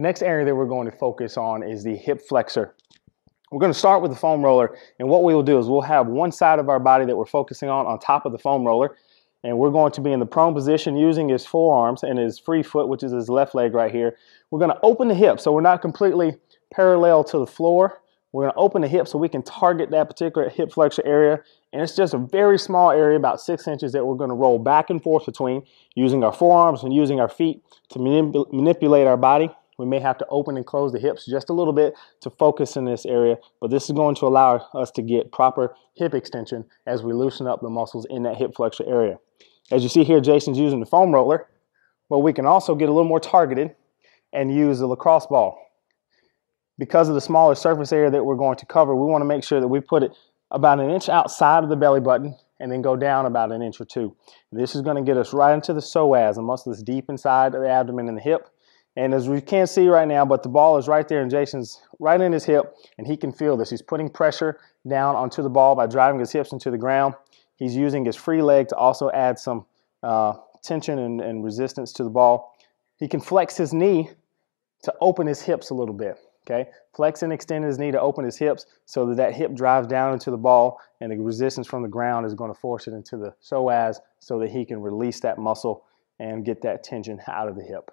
The next area that we're going to focus on is the hip flexor. We're going to start with the foam roller, and what we will do is we'll have one side of our body that we're focusing on top of the foam roller, and we're going to be in the prone position using his forearms and his free foot, which is his left leg right here. We're going to open the hip so we're not completely parallel to the floor. We're going to open the hip so we can target that particular hip flexor area, and it's just a very small area, about 6 inches, that we're going to roll back and forth between using our forearms and using our feet to manipulate our body. We may have to open and close the hips just a little bit to focus in this area, but this is going to allow us to get proper hip extension as we loosen up the muscles in that hip flexor area. As you see here, Jason's using the foam roller, but we can also get a little more targeted and use the lacrosse ball. Because of the smaller surface area that we're going to cover, we want to make sure that we put it about an inch outside of the belly button and then go down about an inch or two. This is going to get us right into the psoas, a muscle that's deep inside of the abdomen and the hip. And as we can't see right now, but the ball is right there and Jason's right in his hip, and he can feel this. He's putting pressure down onto the ball by driving his hips into the ground. He's using his free leg to also add some tension and resistance to the ball. He can flex his knee to open his hips a little bit. Okay, flex and extend his knee to open his hips so that that hip drives down into the ball, and the resistance from the ground is going to force it into the psoas so that he can release that muscle and get that tension out of the hip.